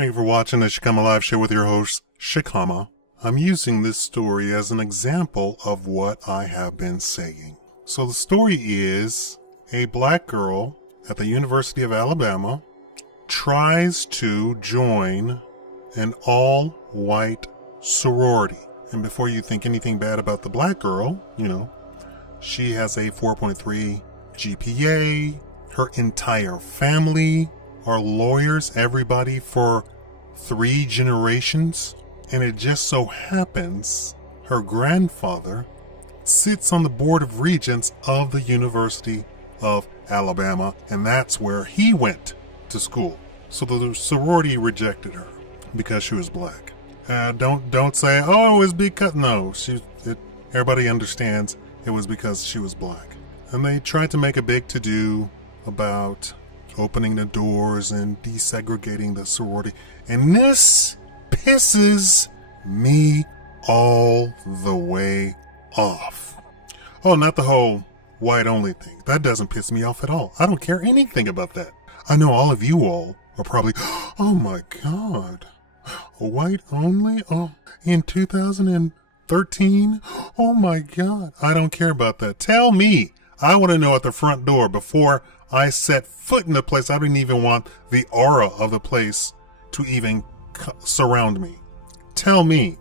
Thank you for watching the Shikama Live Show with your host, Shikama. I'm using this story as an example of what I have been saying. So the story is a black girl at the University of Alabama tries to join an all-white sorority. And before you think anything bad about the black girl, she has a 4.3 GPA. Her entire family are lawyers, everybody for 3 generations. And it just so happens her grandfather sits on the Board of Regents of the University of Alabama, and that's where he went to school. So the sorority rejected her because she was black. Don't say, oh, it was because, no, everybody understands it was because she was black. And they tried to make a big to-do about opening the doors and desegregating the sorority. And this pisses me all the way off. Oh, not the whole white only thing. That doesn't piss me off at all. I don't care anything about that. I know all of you all are probably, oh my God, white only? Oh, in 2013? Oh my God. I don't care about that. Tell me. I want to know at the front door before I set foot in the place. I didn't even want the aura of the place to even surround me. Tell me.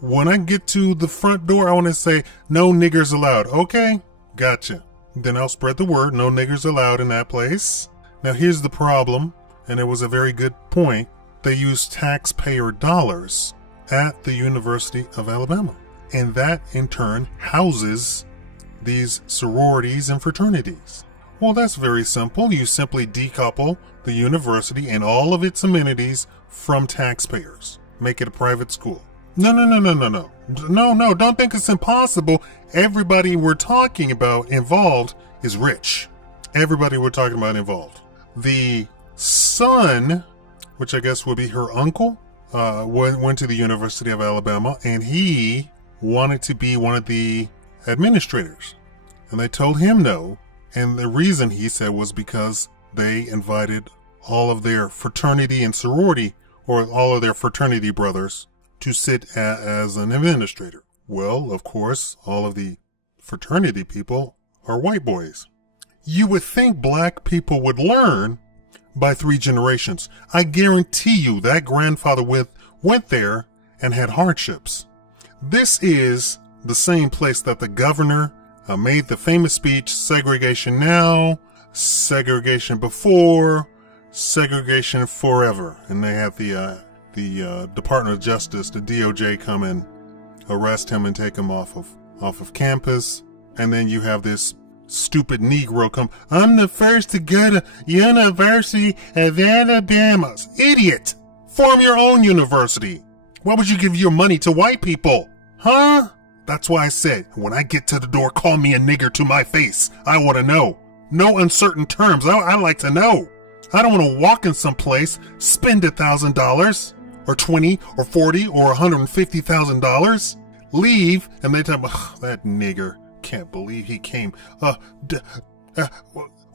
When I get to the front door, I want to say, no niggers allowed. Okay, gotcha. Then I'll spread the word, no niggers allowed in that place. Now here's the problem, and it was a very good point. They use taxpayer dollars at the University of Alabama. And that, in turn, houses these sororities and fraternities. Well, that's very simple. You simply decouple the university and all of its amenities from taxpayers. Make it a private school. No. No, don't think it's impossible. Everybody we're talking about involved is rich. Everybody we're talking about involved. The son, which I guess would be her uncle, went to the University of Alabama, and he wanted to be one of the administrators. And they told him no. And the reason, he said, was because they invited all of their fraternity and sorority, or all of their fraternity brothers, to sit as an administrator. Well, of course, all of the fraternity people are white boys. You would think black people would learn by 3 generations. I guarantee you that grandfather went there and had hardships. This is the same place that the governor made the famous speech, segregation now, segregation before, segregation forever. And they had the Department of Justice, the DOJ, come and arrest him and take him off of campus. And then you have this stupid Negro come, I'm the first to go to University of Alabama. Idiot! Form your own university. Why would you give your money to white people? Huh? That's why I said, when I get to the door, call me a nigger to my face. I want to know. No uncertain terms. I like to know. I don't want to walk in some place, spend $1,000 or 20 or 40 or $150,000, leave, and they tell me, that nigger, can't believe he came.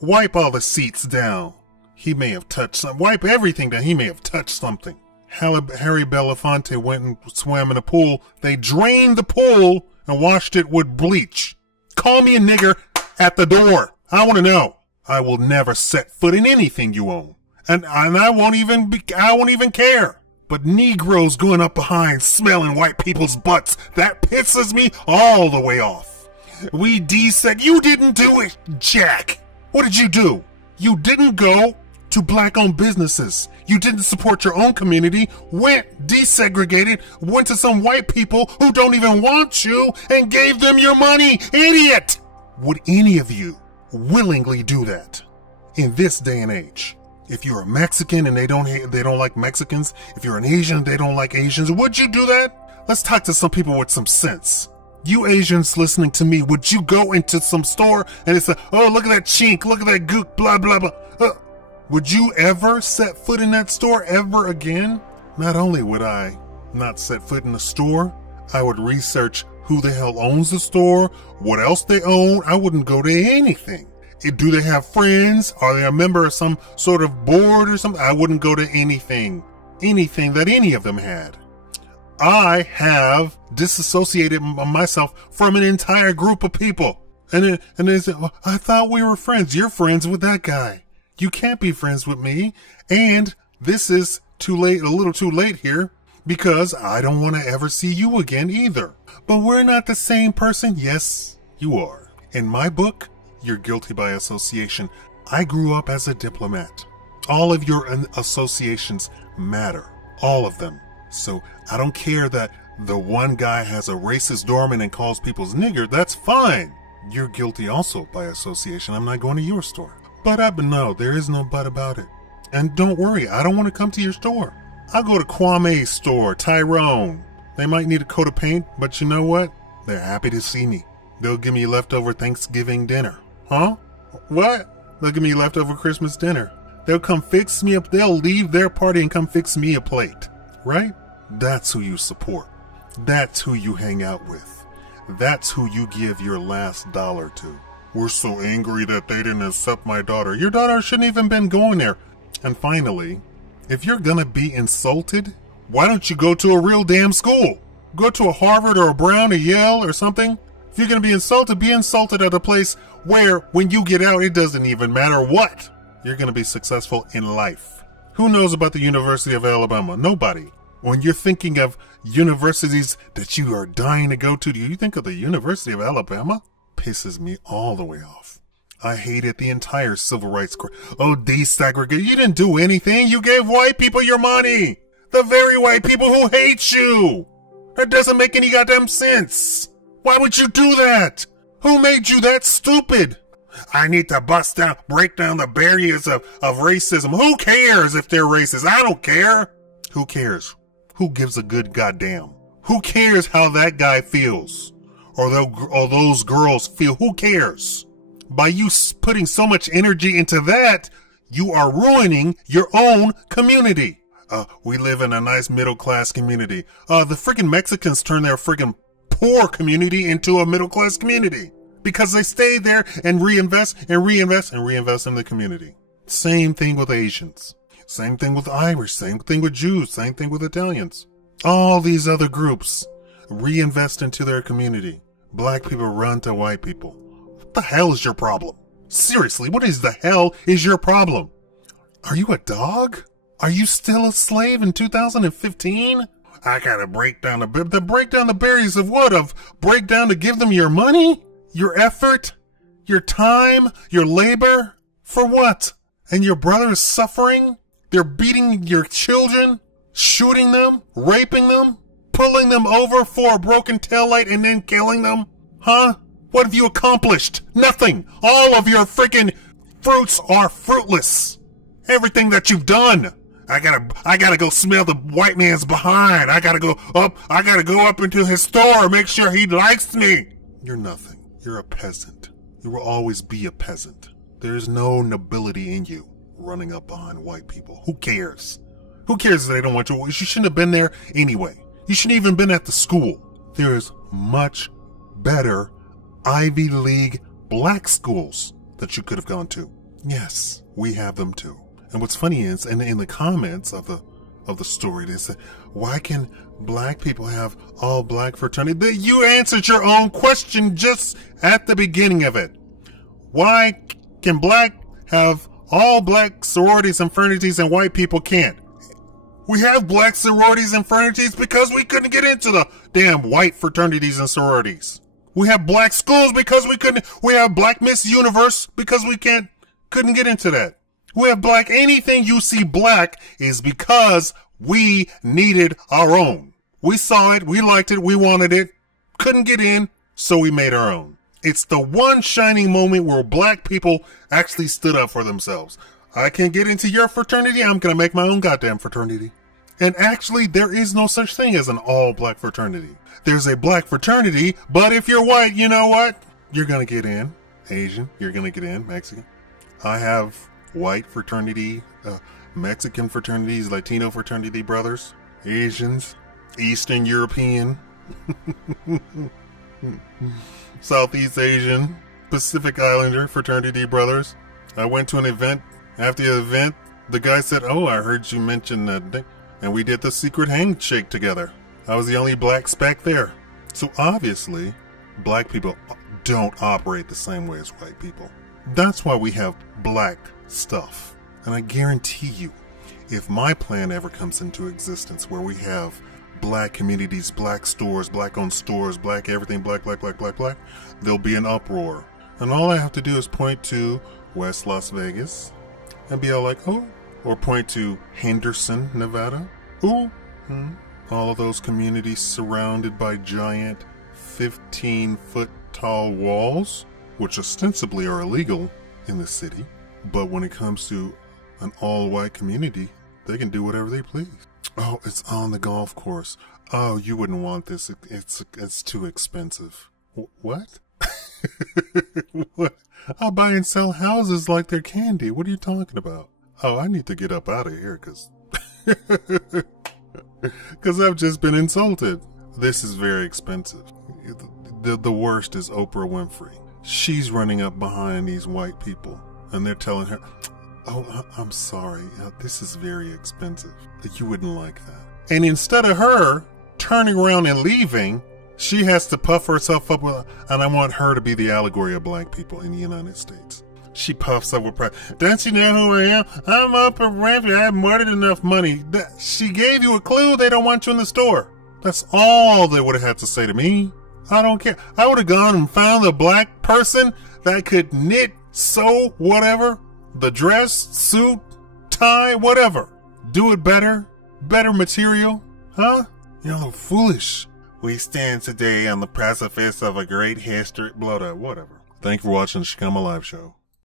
Wipe all the seats down. He may have touched something. Wipe everything down. He may have touched something. Harry Belafonte went and swam in a pool. They drained the pool and washed it with bleach. Call me a nigger at the door. I want to know. I will never set foot in anything you own. And I won't even care. But Negroes going up behind smelling white people's butts, that pisses me all the way off. We deseg. You didn't do it, Jack. What did you do? You didn't go to black-owned businesses. You didn't support your own community, went desegregated, went to some white people who don't even want you and gave them your money. Idiot! Would any of you willingly do that in this day and age? If you're a Mexican and they don't like Mexicans, if you're an Asian and they don't like Asians, would you do that? Let's talk to some people with some sense. You Asians listening to me, would you go into some store and say, oh, look at that chink, look at that gook, blah, blah, blah. Would you ever set foot in that store ever again? Not only would I not set foot in the store, I would research who the hell owns the store, what else they own. I wouldn't go to anything. Do they have friends? Are they a member of some sort of board or something? I wouldn't go to anything. anything that any of them had. I have disassociated myself from an entire group of people. And they said, well, I thought we were friends. You're friends with that guy. You can't be friends with me. And this is too late, a little too late here, because I don't want to ever see you again either. But we're not the same person. Yes, you are. In my book, you're guilty by association. I grew up as a diplomat. All of your associations matter. All of them. So I don't care that the one guy has a racist doorman and calls people's nigger. That's fine. You're guilty also by association. I'm not going to your store. But no, there is no but about it. And don't worry, I don't want to come to your store. I'll go to Kwame's store, Tyrone. They might need a coat of paint, but you know what? They're happy to see me. They'll give me leftover Thanksgiving dinner. Huh? What? They'll give me leftover Christmas dinner. They'll come fix me up. They'll leave their party and come fix me a plate. Right? That's who you support. That's who you hang out with. That's who you give your last dollar to. We're so angry that they didn't accept my daughter. Your daughter shouldn't even been going there. And finally, if you're gonna be insulted, why don't you go to a real damn school? Go to a Harvard or a Brown or Yale or something. If you're gonna be insulted at a place where when you get out, it doesn't even matter what. You're gonna be successful in life. Who knows about the University of Alabama? Nobody. When you're thinking of universities that you are dying to go to, do you think of the University of Alabama? Pisses me all the way off. I hated the entire civil rights court. Oh, desegregate. You didn't do anything. You gave white people your money. The very white people who hate you. That doesn't make any goddamn sense. Why would you do that? Who made you that stupid? I need to break down the barriers of racism. Who cares if they're racist? I don't care. Who cares? Who gives a good goddamn? Who cares how that guy feels? Or those girls feel? Who cares? By you putting so much energy into that, you are ruining your own community. We live in a nice middle-class community. The freaking Mexicans turn their freaking poor community into a middle-class community because they stay there and reinvest in the community. Same thing with Asians. Same thing with Irish. Same thing with Jews. Same thing with Italians. All these other groups reinvest into their community. Black people run to white people. What the hell is your problem? Seriously, what is the hell is your problem? Are you a dog? Are you still a slave in 2015? I gotta break down the barriers of what? Of break down to give them your money? Your effort? Your time? Your labor? For what? And your brother is suffering? They're beating your children? Shooting them? Raping them? Pulling them over for a broken taillight and then killing them? Huh? What have you accomplished? Nothing. All of your freaking fruits are fruitless. Everything that you've done. I gotta go smell the white man's behind. I gotta go up into his store, make sure he likes me. You're nothing. You're a peasant. You will always be a peasant. There's no nobility in you running up behind white people. Who cares? Who cares if they don't want you? You shouldn't have been there anyway. You shouldn't even been at the school. There's much better Ivy League black schools that you could have gone to. Yes, we have them too. And what's funny is, in the comments of the story, they said, why can black people have all black fraternity? You answered your own question just at the beginning of it. Why can black have all black sororities and fraternities and white people can't? We have black sororities and fraternities because we couldn't get into the damn white fraternities and sororities. We have black schools because we have Black Miss Universe because we couldn't get into that. We have black, anything you see black is because we needed our own. We saw it, we liked it, we wanted it, couldn't get in, so we made our own. It's the one shining moment where black people actually stood up for themselves. I can't get into your fraternity, I'm gonna make my own goddamn fraternity. And actually, there is no such thing as an all-black fraternity. There's a black fraternity, but if you're white, you know what? You're gonna get in. Asian, you're gonna get in. Mexican. I have white fraternity, Mexican fraternities, Latino fraternity brothers, Asians, Eastern European, Southeast Asian, Pacific Islander fraternity brothers. I went to an event. After the event, the guy said, "Oh, I heard you mention that." And we did the secret handshake together. I was the only black speck there. So obviously, black people don't operate the same way as white people. That's why we have black stuff. And I guarantee you, if my plan ever comes into existence where we have black communities, black stores, black-owned stores, black everything, black, there'll be an uproar. And all I have to do is point to West Las Vegas and be all like, oh, or point to Henderson, Nevada. Ooh, all of those communities surrounded by giant 15-foot tall walls, which ostensibly are illegal in the city. But when it comes to an all-white community, they can do whatever they please. Oh, it's on the golf course. Oh, you wouldn't want this. It's too expensive. What? What? I'll buy and sell houses like they're candy. What are you talking about? Oh, I need to get up out of here because I've just been insulted. This is very expensive. The worst is Oprah Winfrey. She's running up behind these white people and they're telling her, oh, I'm sorry. This is very expensive. You wouldn't like that. And instead of her turning around and leaving, she has to puff herself up with, and I want her to be the allegory of black people in the United States. She puffs up with pride. Don't you know who I am? I'm Oprah Winfrey. I have more than enough money. She gave you a clue. They don't want you in the store. That's all they would have had to say to me. I don't care. I would have gone and found a black person that could knit, sew, whatever. The dress, suit, tie, whatever. Do it better. Better material. Huh? You're foolish. We stand today on the precipice of a great history. Whatever. Thank you for watching the Shikama Live Show.